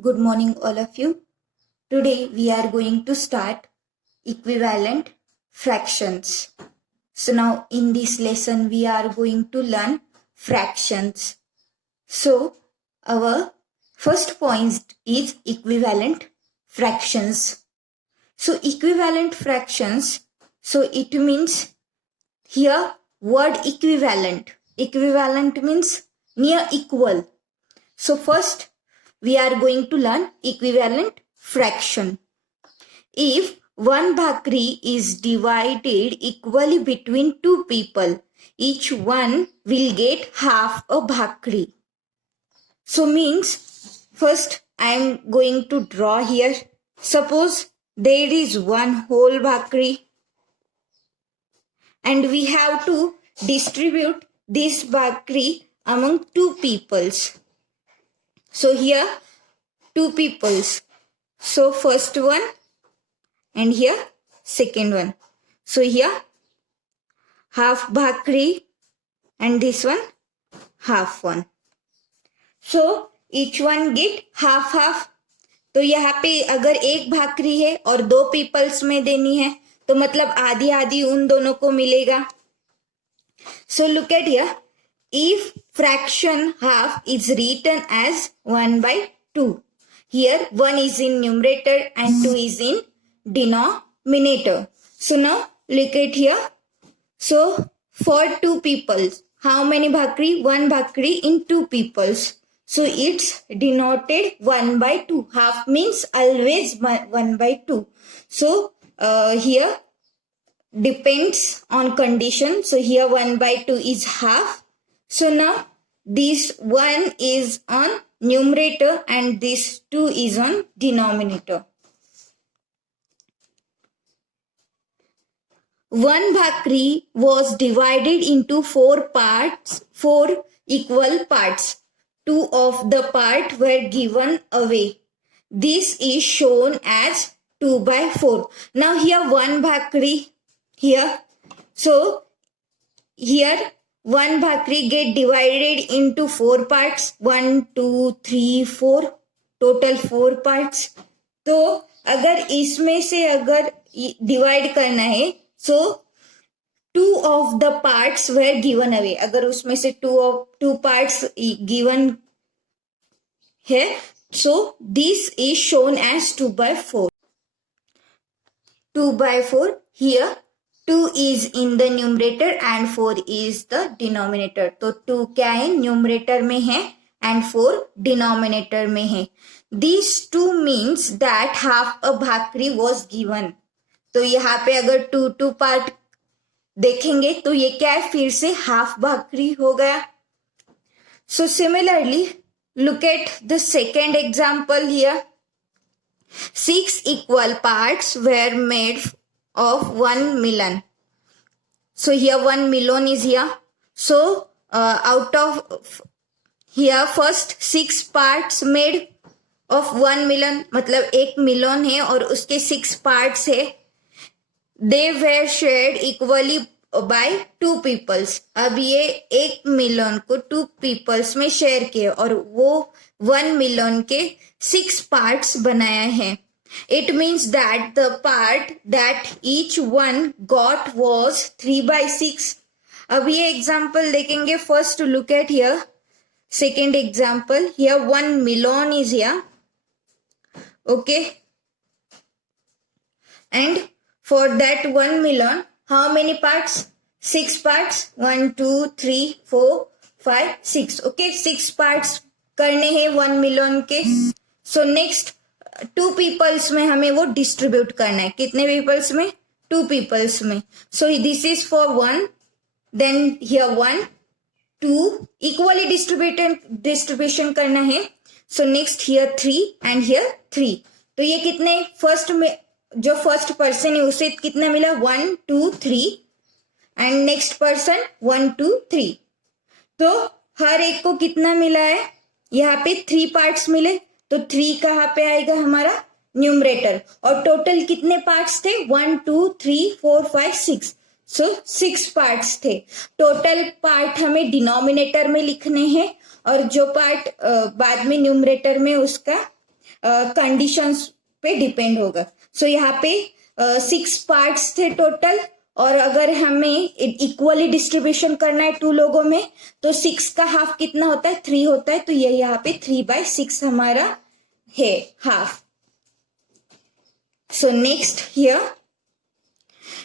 Good morning, all of you. Today we are going to start equivalent fractions. So now in this lesson we are going to learn fractions. So our first point is equivalent fractions. So equivalent fractions, so it means here word equivalent. Equivalent means near equal. So first we are going to learn equivalent fraction. If one bhakri is divided equally between two people, each one will get half a bhakri. So means first I am going to draw here. Suppose there is one whole bhakri and we have to distribute this bhakri among two peoples. So here two peoples. So first one and here second one. So here half bhakri and this one half one. So each one get half half. तो यहाँ पे अगर एक भाकरी है और दो peoples में देनी है तो मतलब आधी आधी उन दोनों को मिलेगा. So look at here. If fraction half is written as 1 by 2. Here 1 is in numerator and 2 is in denominator. So now look at here. So for two people, how many bhakri? One bhakri in two peoples. So it's denoted 1 by 2. Half means always 1 by 2. So here depends on condition. So here 1 by 2 is half. So now this 1 is on numerator and this 2 is on denominator. One bhakri was divided into four equal parts. Two of the part were given away. This is shown as 2 by 4. Now here one bhakri here. So here one bhakri get divided into four parts. 1, 2, 3, 4. Total 4 parts. तो अगर इसमें से अगर divide करना है so 2 of the parts were given away. अगर उसमें से 2 parts given है so this is shown as 2 by 4. 2 by 4 here 2 is in the numerator and 4 is the denominator. तो 2 क्या है numerator में है and 4 denominator में है. These 2 means that half a bhakri was given. तो यहाँ पे अगर 2 पार्ट देखेंगे तो ये क्या है फिर से हाफ भाकरी हो गया. So similarly look at the second example here. 6 equal parts were made of 1 million. So here 1 million is here. So out of here first 6 parts made of 1 million मतलब 1 million है और उसके 6 parts है. They were shared equally by 2 peoples. अब ये 1 million को 2 peoples में share किए और वो 1 million के 6 parts बनाया है. It means that the part that each one got was 3 by 6. अब ये example देखेंगे. First to look at here. Second example. Here 1 million is here. Okay. And for that 1 million, how many parts? 6 parts. 1, 2, 3, 4, 5, 6. Okay, 6 parts करने हैं 1 million के. So next 2 peoples में हमें वो distribute करना है. कितने peoples में? 2 peoples में. So this is for 1. Then here 1, 2 equally distribution करना है. So next here 3 and here 3. तो ये कितने फर्स्ट में जो फर्स्ट पर्सन है उसे कितना मिला 1, 2, 3 एंड नेक्स्ट पर्सन 1, 2, 3. तो हर एक को कितना मिला है यहाँ पे 3 पार्ट्स मिले. तो 3 कहाँ पे आएगा हमारा न्यूमरेटर. और टोटल कितने पार्ट्स थे 1, 2, 3, 4, 5, 6. सो 6 पार्ट्स थे. टोटल पार्ट हमें डिनोमिनेटर में लिखने हैं और जो पार्ट बाद में न्यूमरेटर में उसका कंडीशंस पे डिपेंड होगा. सो यहाँ पे 6 पार्ट्स थे टोटल, और अगर हमें इक्वली डिस्ट्रीब्यूशन करना है 2 लोगों में तो 6 का हाफ कितना होता है, 3 होता है. तो ये यहाँ पे 3/6 हमारा है half. So next here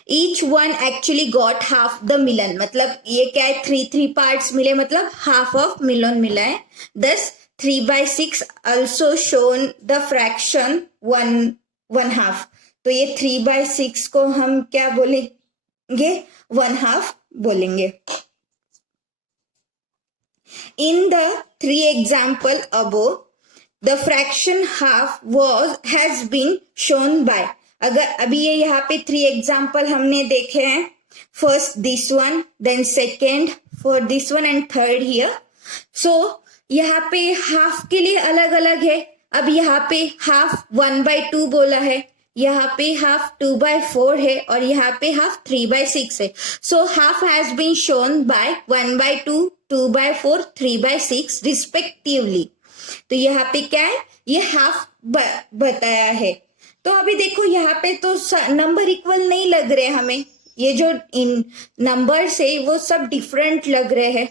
each one actually got half the million. मतलब ये क्या है, 3 पार्ट्स मिले मतलब हाफ ऑफ मिलियन मिला है. thus 3/6 also shown the fraction 1/2. तो ये 3/6 को हम क्या बोलेंगे, 1/2 बोलेंगे. In the 3 example above, the fraction half has been shown by. अगर अभी ये यहाँ पे 3 एग्जाम्पल हमने देखे हैं, first this one, then second for this one and third here. So यहाँ पे हाफ के लिए अलग अलग है. अब यहाँ पे हाफ 1/2 बोला है, यहाँ पे हाफ 2/4 है, और यहाँ पे हाफ 3/6 है. So half has been shown by 1/2, 2/4, 3/6 respectively. तो यहाँ पे क्या है, ये हाफ बताया है. तो अभी देखो यहाँ पे तो नंबर इक्वल नहीं लग रहे हमें, ये जो इन नंबर्स है वो सब डिफरेंट लग रहे हैं.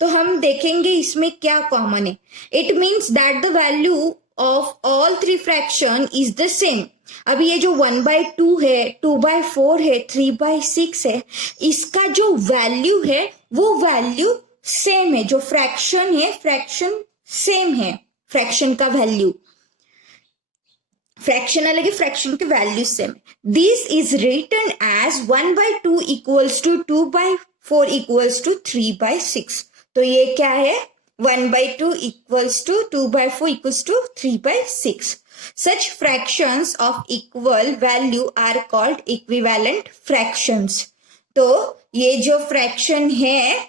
तो हम देखेंगे इसमें क्या कॉमन है. It means that the value of all 3 fraction is the same. अभी ये जो 1/2 है, 2/4 है, 3/6 है, इसका जो वैल्यू है वो वैल्यू सेम है. जो फ्रैक्शन है, फ्रैक्शन सेम है. फ्रैक्शन का वैल्यू, फ्रैक्शन अलग है, फ्रैक्शन के value same. This is written as 1/2 equals to 2/4 equals to 3/6. तो ये क्या है, 1/2 equals to 2/4 equals to 3/6. Such fractions of equal value are called equivalent fractions. तो ये जो फ्रैक्शन है,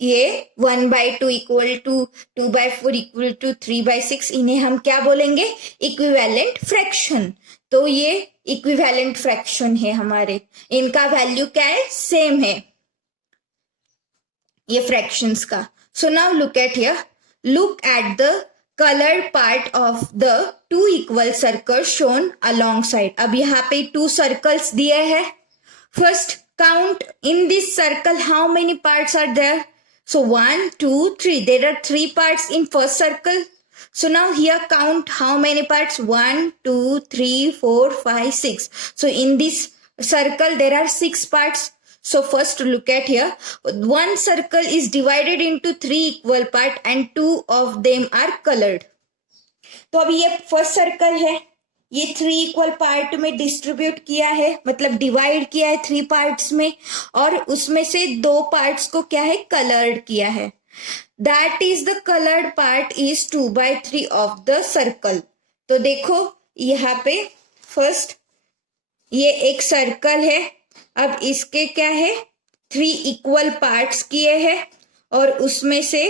ये 1/2 इक्वल टू 2/4 इक्वल टू 3/6, इन्हें हम क्या बोलेंगे, इक्विवेलेंट फ्रैक्शन. तो ये इक्विवेलेंट फ्रैक्शन है हमारे, इनका वैल्यू क्या है, सेम है ये फ्रैक्शंस का. So now look at here, look at the colored part of the 2 equal circles shown alongside. अब यहाँ पे 2 circles दिए हैं. First count in this circle how many parts are there. So 1, 2, 3. There are 3 parts in first circle. So now here count how many parts. 1, 2, 3, 4, 5, 6. So in this circle there are 6 parts. So first look at here. One circle is divided into 3 equal parts and 2 of them are colored. तो अभी ये first circle है, ये 3 equal part में distribute किया है, मतलब divide किया है 3 पार्ट्स में, और उसमें से 2 पार्ट्स को क्या है, कलर्ड किया है. That is the coloured part is 2/3 of the circle. तो देखो यहाँ पे फर्स्ट ये एक सर्कल है. अब इसके क्या है, 3 इक्वल पार्ट्स किए हैं, और उसमें से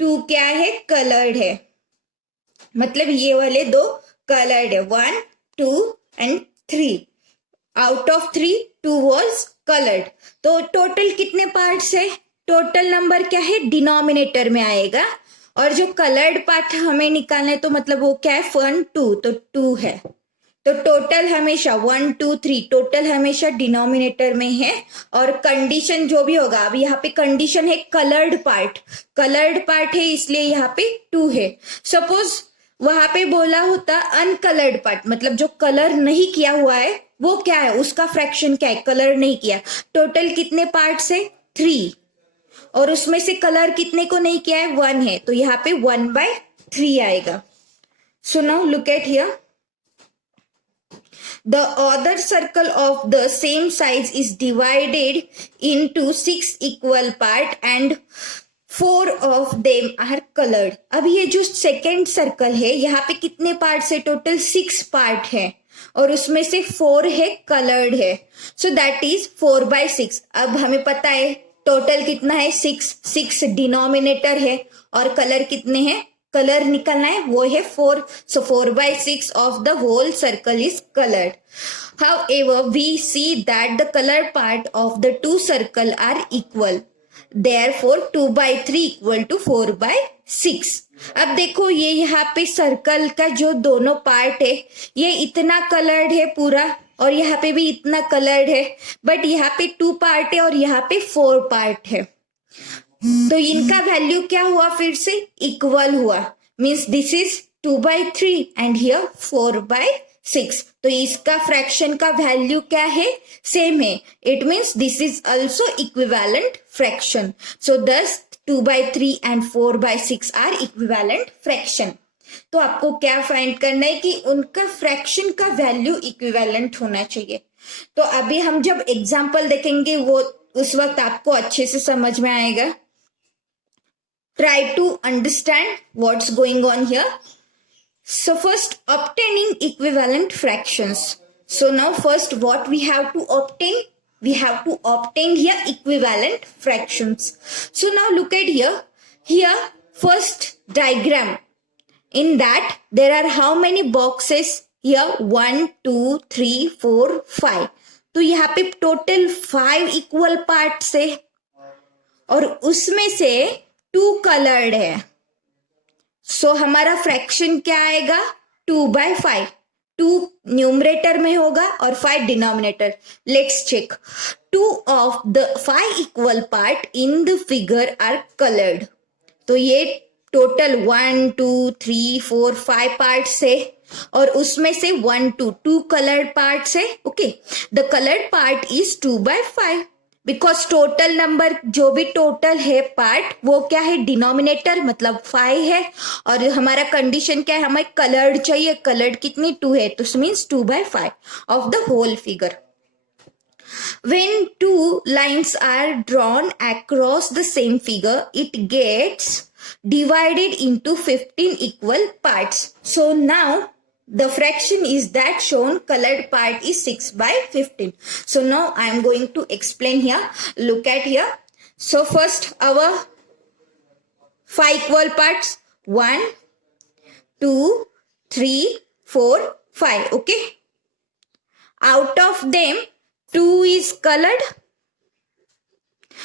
2 क्या है, कलर्ड है. मतलब ये वाले 2 कलर्ड है, 1, 2 and 3. Out of 3 2 was coloured. तो टोटल कितने पार्ट्स है, टोटल नंबर क्या है, डिनोमिनेटर में आएगा. और जो कलर्ड पार्ट हमें निकालना है, तो मतलब वो क्या है, 1, 2, तो 2 है. तो टोटल हमेशा 1, 2, 3 टोटल हमेशा डिनोमिनेटर में है. और कंडीशन जो भी होगा, अब यहाँ पे कंडीशन है कलर्ड पार्ट है, इसलिए यहाँ पे 2 है. सपोज वहां पे बोला होता अनकलर्ड पार्ट, मतलब जो कलर नहीं किया हुआ है वो क्या है, उसका फ्रैक्शन क्या है, कलर नहीं किया. टोटल कितने पार्ट्स है, 3, और उसमें से कलर कितने को नहीं किया है, 1 है. तो यहाँ पे 1/3 आएगा. So now look at here. The other circle of the same size is divided into 6 equal parts and 4 of them are colored. अब ये जो सेकेंड सर्कल है, यहाँ पे कितने पार्ट्स है, टोटल 6 पार्ट है, और उसमें से 4 है कलर्ड है. So that is 4/6. अब हमें पता है टोटल कितना है, 6 डिनोमिनेटर है, और कलर कितने हैं, कलर निकलना है, वो है 4. So 4/6 of the whole circle is colored. However, we see that the color part of the 2 circle are equal. Therefore 2/3 equal to 4/6। अब देखो ये यहाँ पे सर्कल का जो दोनों पार्ट है ये इतना कलर्ड है पूरा, और यहाँ पे भी इतना कलर्ड है, बट यहाँ पे 2 पार्ट है और यहाँ पे 4 पार्ट है। तो इनका वैल्यू क्या हुआ, फिर से इक्वल हुआ, means this is 2/3 and here 4/6। तो इसका फ्रैक्शन का वैल्यू क्या है, सेम है। It means this is also equivalent fraction. So दस 2/3 एंड 4/6 आर इक्विवेलेंट फ्रैक्शन। तो आपको क्या फाइंड करना है कि उनका फ्रैक्शन का वैल्यू इक्विवेलेंट होना चाहिए। तो अभी हम जब एग्जाम्पल देखेंगे वो उस वक्त आपको अच्छे से समझ में आएगा। Try to understand what's going on here. So first, obtaining equivalent fractions. So now first what we have to obtain? We have to obtain here equivalent fractions. So now look at here. Here first diagram. In that there are how many boxes? Here 1, 2, 3, 4, 5. तो यहाँ पे total 5 equal parts है और उसमें से 2 coloured है। सो हमारा fraction क्या आएगा, 2/5। 2 न्यूमरेटर में होगा और 5 denominator. Let's check. 2 of the 5 equal part in the figure are coloured. तो ये टोटल 1, 2, 3, 4, 5 पार्ट्स है और उसमें से 1, 2 कलर्ड पार्ट्स है। Okay, the coloured part is 2/5 because total number जो भी टोटल है पार्ट वो क्या है, डिनोमिनेटर मतलब 5 है, और हमारा कंडीशन क्या है, हमें कलर्ड चाहिए। कलर्ड कितनी, 2 है, तो means 2/5 of the whole figure. When 2 lines are drawn across the same figure, it gets divided into 15 equal parts. So now the fraction is that shown colored part is 6/15. So now I am going to explain here. Look at here. So first our 5 equal parts, 1, 2, 3, 4, 5. Okay. Out of them 2 is colored.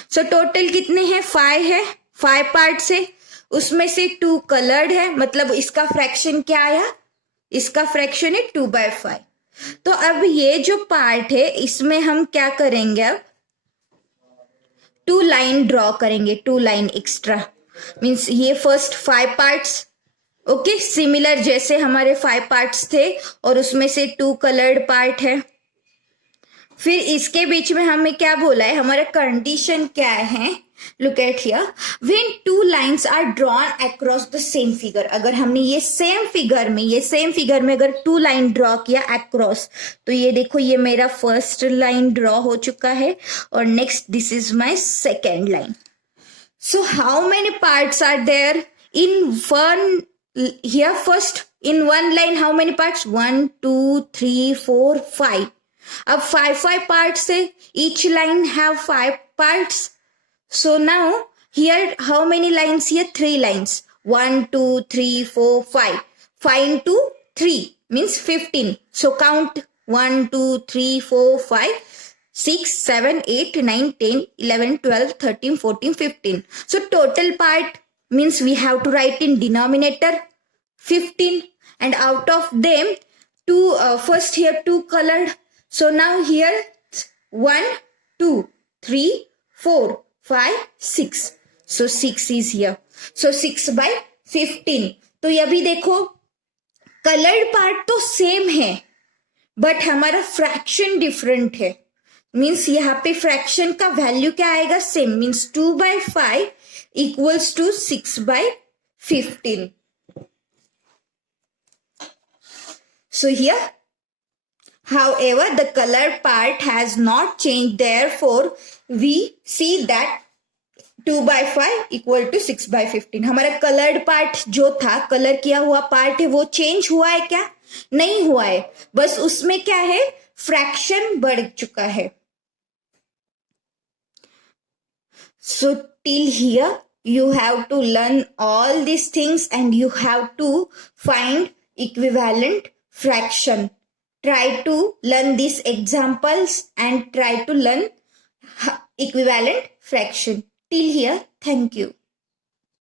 So total कितने हैं, 5 है, 5 parts है, उसमें से 2 coloured है, मतलब इसका fraction क्या आया, इसका फ्रैक्शन है 2/5। तो अब ये जो पार्ट है इसमें हम क्या करेंगे, अब 2 लाइन ड्रॉ करेंगे, 2 लाइन एक्स्ट्रा। मीन्स ये फर्स्ट 5 पार्ट्स, ओके, सिमिलर जैसे हमारे 5 पार्ट्स थे और उसमें से 2 कलर्ड पार्ट है। फिर इसके बीच में हमें क्या बोला है, हमारा कंडीशन क्या है, look at here. When 2 lines are drawn across the same figure, अगर हमने ये सेम फिगर में अगर 2 लाइन ड्रॉ किया अक्रॉस, तो ये देखो ये मेरा फर्स्ट लाइन ड्रॉ हो चुका है और next this is my second line. So how many parts are there in one, here first in one line how many parts, 1, 2, 3, 4, 5। अब 5 parts है, each line have 5 parts. So now here how many lines here, 3 lines, 1, 2, 3, 4, 5. 5 into 3 means 15. So count 1, 2, 3, 4, 5, 6, 7, 8, 9, 10, 11, 12, 13, 14, 15. So total part means we have to write in denominator 15, and out of them 2 first here 2 colored. So now here 1, 2, 3, 4, 5, 6. So 6 is here. So 6/15. तो ये भी देखो coloured part तो same है but हमारा fraction different है। Means यहाँ पे फ्रैक्शन का वैल्यू क्या आएगा, same, means 2/5 equals to 6/15. So here however, the color part has not changed. Therefore, we see that 2/5 equal to 6/15. हमारा colored part जो था, कलर किया हुआ पार्ट है, वो चेंज हुआ है क्या, नहीं हुआ है, बस उसमें क्या है, फ्रैक्शन बढ़ चुका है। So till here you have to learn all these things and you have to find equivalent fraction. Try to learn these examples and try to learn equivalent fraction. Till here, thank you.